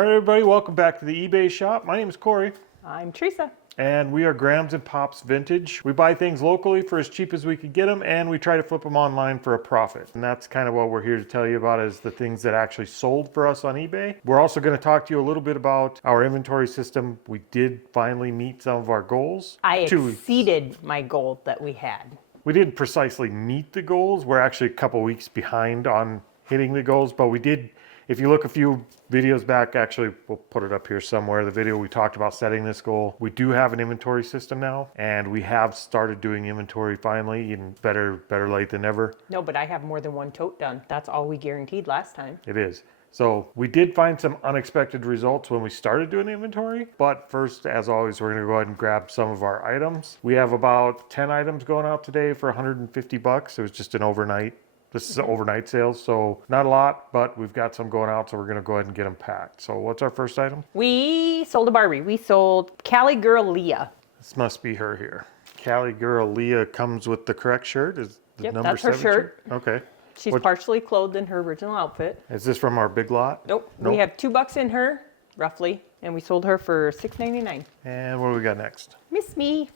All right, everybody, welcome back to the eBay shop. My name is Corey. I'm Teresa. And we are Grams and Pops Vintage. We buy things locally for as cheap as we could get them, and we try to flip them online for a profit. And that's kind of what we're here to tell you about, is the things that actually sold for us on eBay. We're also going to talk to you a little bit about our inventory system. We did finally meet some of our goals. I exceeded my goal that we had. We didn't precisely meet the goals. We're actually a couple weeks behind on hitting the goals, but we did. If you look a few videos back, actually, we'll put it up here somewhere, the video we talked about setting this goal. We do have an inventory system now, and we have started doing inventory finally, even better late than never. No, but I have more than one tote done. That's all we guaranteed last time. It is. So we did find some unexpected results when we started doing inventory, but first, as always, we're gonna go ahead and grab some of our items. We have about 10 items going out today for 150 bucks. It was just an overnight. This is overnight sales, so not a lot, but we've got some going out, so we're gonna go ahead and get them packed. So what's our first item? We sold a Barbie. We sold Cali Girl Leah. This must be her here. Cali Girl Leah comes with the correct shirt. Is the Yep, number that's her 7 shirt. Okay. She's partially clothed in her original outfit. Is this from our big lot? Nope. We have $2 in her, roughly, and we sold her for $6.99. And what do we got next? Miss me.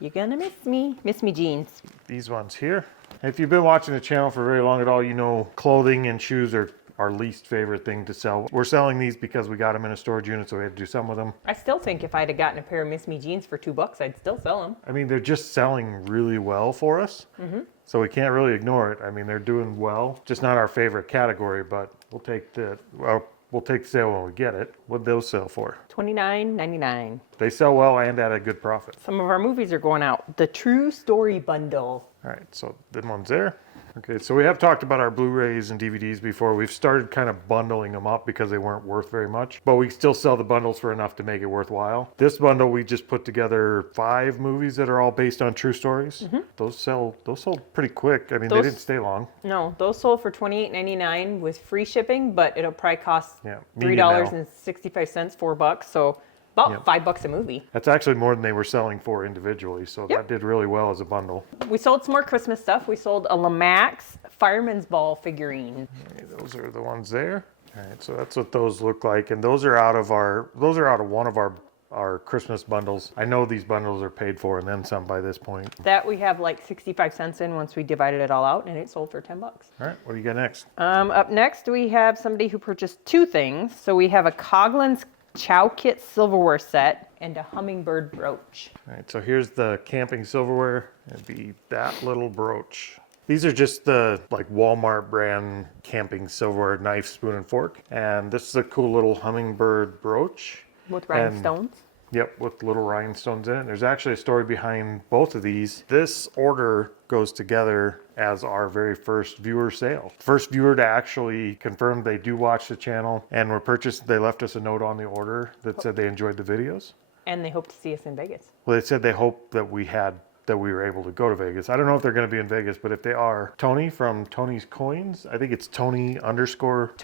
You're gonna miss me. Miss me jeans. These ones here. If you've been watching the channel for very long at all, you know clothing and shoes are our least favorite thing to sell. We're selling these because we got them in a storage unit, so we had to do some with them. I still think if I'd have gotten a pair of Miss Me jeans for $2, I'd still sell them. I mean, they're just selling really well for us, so we can't really ignore it. I mean, they're doing well. Just not our favorite category, but we'll take the sale when we get it. What'd those sell for? $29.99. They sell well and at a good profit. Some of our movies are going out. The True Story Bundle. All right, so that one's there. Okay, so we have talked about our Blu-rays and DVDs before. We've started kind of bundling them up because they weren't worth very much, but we still sell the bundles for enough to make it worthwhile. This bundle, we just put together 5 movies that are all based on true stories. Those sold pretty quick. I mean, they didn't stay long. No, those sold for $28.99 with free shipping, but it'll probably cost $3.65, $4, so about $5 a movie. That's actually more than they were selling for individually, so that did really well as a bundle. We sold some more Christmas stuff. We sold a Lamax Fireman's Ball figurine. Okay, those are the ones there. All right, so that's what those look like, and those are out of one of our Christmas bundles. I know these bundles are paid for and then some by this point. That we have like 65 cents in once we divided it all out, and it sold for $10. All right, what do you got next? Up next, we have somebody who purchased 2 things. So we have a Coughlin's Chow Kit silverware set and a hummingbird brooch. All right, so here's the camping silverware. It'd be that little brooch. These are just the like Walmart brand camping silverware knife, spoon, and fork. And this is a cool little hummingbird brooch. With rhinestones? Yep, with little rhinestones in it. There's actually a story behind both of these. This order goes together as our very first viewer sale. First viewer to actually confirm they do watch the channel and were purchased. They left us a note on the order that said they enjoyed the videos. And they hope to see us in Vegas. Well, they said they hope that we were able to go to Vegas. I don't know if they're going to be in Vegas, but if they are, Tony from Tony's Coins, I think it's Tony's underscore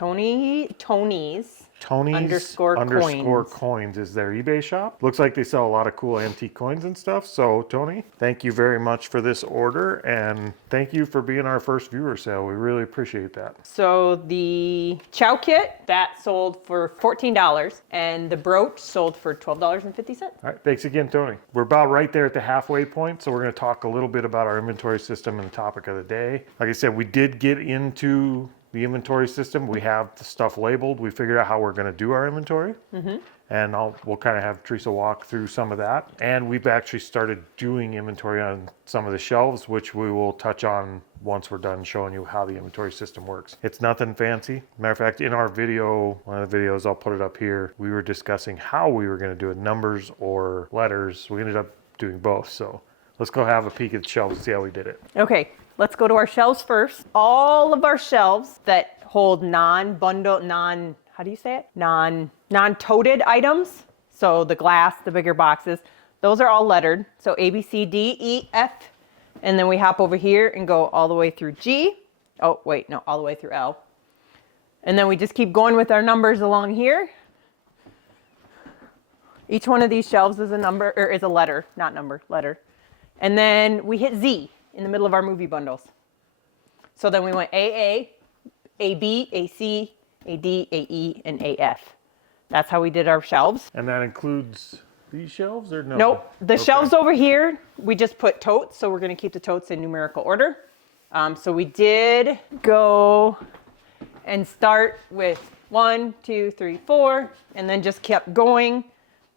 coins is their eBay shop. Looks like they sell a lot of cool antique coins and stuff. So Tony, thank you very much for this order, and thank you for being our first viewer sale. We really appreciate that. So the Chow Kit, that sold for $14, and the brooch sold for $12.50. All right, thanks again, Tony. We're about right there at the halfway point, so we're going to talk a little bit about our inventory system and the topic of the day. Like I said, we did get into the inventory system. We have the stuff labeled. We figured out how we're going to do our inventory. And we'll kind of have Teresa walk through some of that. And we've actually started doing inventory on some of the shelves, which we will touch on once we're done showing you how the inventory system works. It's nothing fancy. Matter of fact, in our video, one of the videos, I'll put it up here, we were discussing how we were going to do it, numbers or letters. We ended up doing both. So let's go have a peek at the shelves and see how we did it. Okay, let's go to our shelves first. All of our shelves that hold non-toted items, so the glass, the bigger boxes, those are all lettered. So A, B, C, D, E, F, and then we hop over here and go all the way through G. Oh, wait, no, all the way through L. And then we just keep going with our numbers along here. Each one of these shelves is a number, or is a letter, not number, letter. And then we hit Z in the middle of our movie bundles. So then we went AA, AB, AC, AD, AE, and AF. That's how we did our shelves. And that includes these shelves or no? Nope. The Okay. shelves over here, we just put totes, so we're going to keep the totes in numerical order. So we did go and start with 1, 2, 3, 4, and then just kept going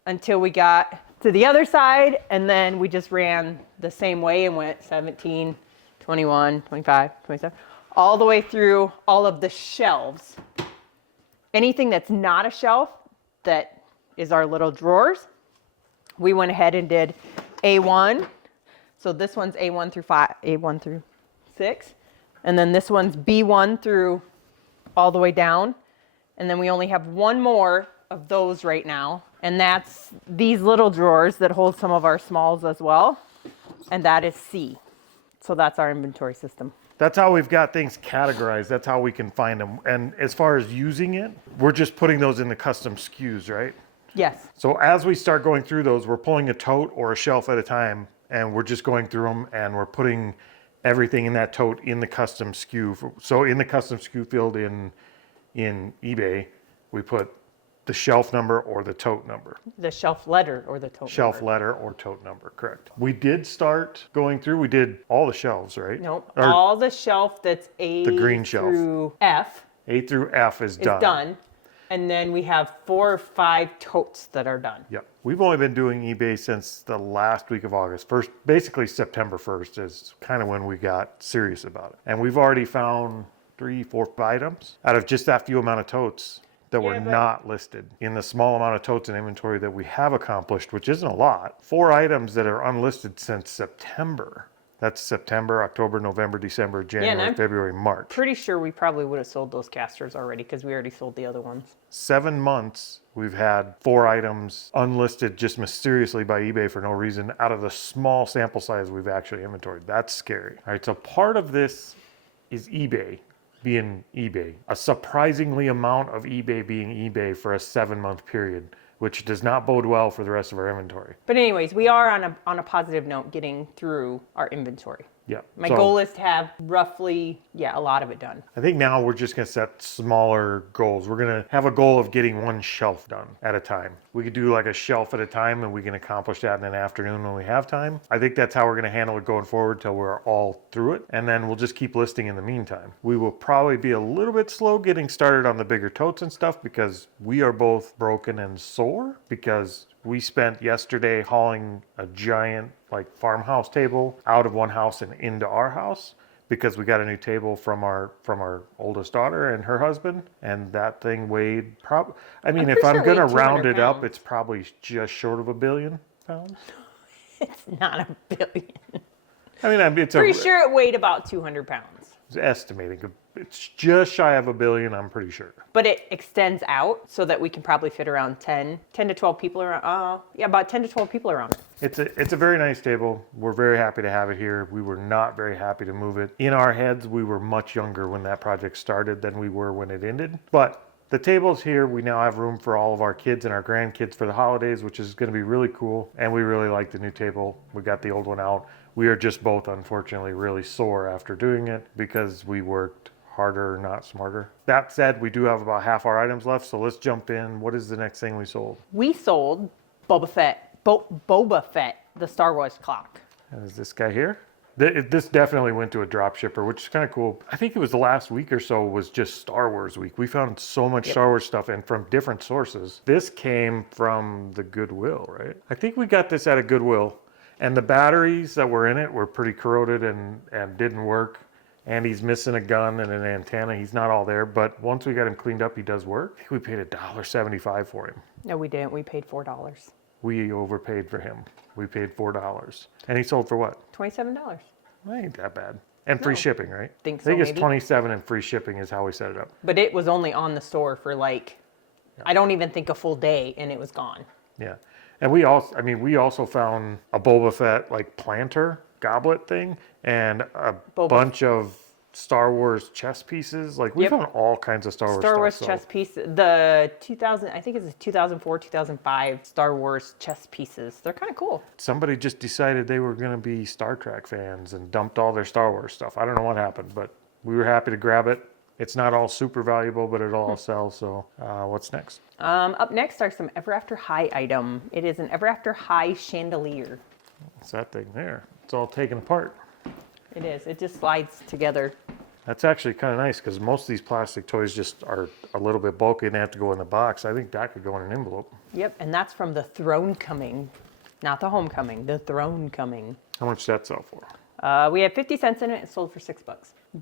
until we got to the other side, and then we just ran the same way and went 17, 21, 25, 27, all the way through all of the shelves. Anything that's not a shelf, that is our little drawers, we went ahead and did A1. So this one's A1 through 5, A1 through 6. And then this one's B1 through all the way down. And then we only have one more of those right now. And that's these little drawers that hold some of our smalls as well. And that is C. So that's our inventory system. That's how we've got things categorized. That's how we can find them. And as far as using it, we're just putting those in the custom SKUs, right? Yes. So as we start going through those, we're pulling a tote or a shelf at a time, and we're just going through them, and we're putting everything in that tote in the custom SKU. So in the custom SKU field in eBay, we put the shelf number or the tote number. The shelf letter or the tote Shelf number. letter or tote number, correct. We did start going through, we did all the shelves, right? Nope. Or All the shelf that's A The green shelf. through F A through F is is done. done. And then we have 4 or 5 totes that are done. Yep. We've only been doing eBay since the last week of August. Basically September 1st is kind of when we got serious about it. And we've already found 3, 4 items out of just that few amount of totes that were not listed. In the small amount of totes and inventory that we have accomplished, which isn't a lot, 4 items that are unlisted since September. That's September, October, November, December, January, I'm February, March. Pretty sure we probably would have sold those casters already because we already sold the other ones. 7 months, we've had 4 items unlisted just mysteriously by eBay for no reason out of the small sample size we've actually inventoried. That's scary. All right, so part of this is eBay being eBay. A surprisingly amount of eBay being eBay for a 7-month period, which does not bode well for the rest of our inventory. But anyways, we are on a positive note getting through our inventory. Yeah. My so goal is to have roughly, a lot of it done. I think now we're just going to set smaller goals. We're going to have a goal of getting 1 shelf done at a time. We could do like a shelf at a time and we can accomplish that in an afternoon when we have time. I think that's how we're going to handle it going forward till we're all through it. And then we'll just keep listing in the meantime. We will probably be a little bit slow getting started on the bigger totes and stuff because we are both broken and sore because we spent yesterday hauling a giant like farmhouse table out of one house and into our house because we got a new table from our oldest daughter and her husband, and that thing weighed if pretty I'm sure it gonna weighed round 200 it up, pounds. it's probably just short of 1 billion pounds. It's not a billion. It's Pretty sure it weighed about 200 pounds. estimating. It's just shy of 1 billion, I'm pretty sure. But it extends out so that we can probably fit around 10 to 12 people around. About 10 to 12 people around it. It's a very nice table. We're very happy to have it here. We were not very happy to move it. In our heads, we were much younger when that project started than we were when it ended. But the table's here. We now have room for all of our kids and our grandkids for the holidays, which is going to be really cool. And we really like the new table. We got the old one out. We are just both, unfortunately, really sore after doing it because we worked harder, not smarter. That said, we do have about half our items left, so let's jump in. What is the next thing we sold? We sold Boba Fett, the Star Wars clock. And is this guy here? This definitely went to a drop shipper, which is kind of cool. I think it was the last week or so was just Star Wars week. We found so much Star Wars stuff and from different sources. This came from the Goodwill, right? I think we got this at a Goodwill, and the batteries that were in it were pretty corroded and didn't work. And he's missing a gun and an antenna. He's not all there, but once we got him cleaned up, he does work. I think we paid $1.75 for him. No, we didn't. We paid $4. We overpaid for him. We paid $4. And he sold for what? $27. That ain't that bad. And free No. shipping, right? So, I think it's maybe. 27 and free shipping is how we set it up. But it was only on the store for I don't even think a full day, and it was gone. Yeah. And we also found a Boba Fett planter goblet thing and a bunch of Star Wars chess pieces. We found all kinds of Star Wars stuff. Star Wars chess pieces. The 2000, I think it's 2004, 2005 Star Wars chess pieces. They're kind of cool. Somebody just decided they were going to be Star Trek fans and dumped all their Star Wars stuff. I don't know what happened, but we were happy to grab it. It's not all super valuable, but it'll all sell. So what's next? Up next are some Ever After High item. It is an Ever After High chandelier. What's that thing there? It's all taken apart. It is. It just slides together. That's actually kind of nice because most of these plastic toys just are a little bit bulky and they have to go in the box. I think that could go in an envelope. Yep, and that's from the Throne Coming. Not the Homecoming, the Throne Coming. How much does that sell for? We had 50 cents in it. It sold for $6.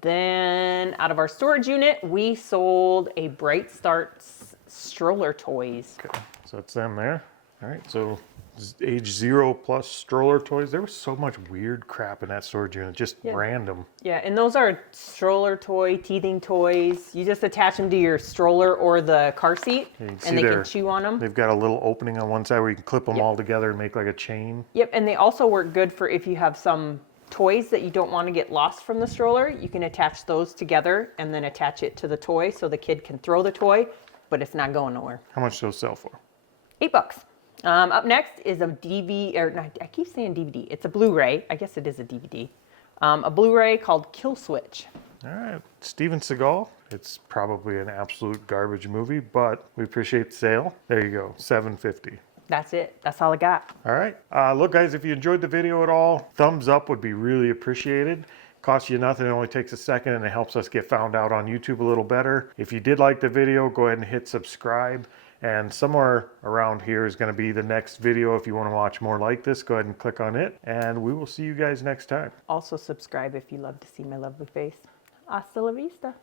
Then out of our storage unit, we sold a Bright Starts stroller toys. Okay, so it's them there. All right, so age 0+ stroller toys. There was so much weird crap in that storage unit, just random. Yeah, and those are stroller toy, teething toys. You just attach them to your stroller or the car seat, and they can chew on them. They've got a little opening on one side where you can clip them all together and make like a chain. Yep, and they also work good for if you have some toys that you don't want to get lost from the stroller. You can attach those together and then attach it to the toy so the kid can throw the toy, but it's not going nowhere. How much do those sell for? $8. Up next is a DVD, or not, I keep saying DVD. It's a Blu-ray. I guess it is a DVD. A Blu-ray called Kill Switch. All right, Steven Seagal. It's probably an absolute garbage movie, but we appreciate the sale. There you go, $7.50. That's it. That's all I got. All right. Look, guys, if you enjoyed the video at all, thumbs up would be really appreciated. Costs you nothing. It only takes a second, and it helps us get found out on YouTube a little better. If you did like the video, go ahead and hit subscribe. And somewhere around here is going to be the next video. If you want to watch more like this, go ahead and click on it. And we will see you guys next time. Also subscribe if you love to see my lovely face. Hasta la vista.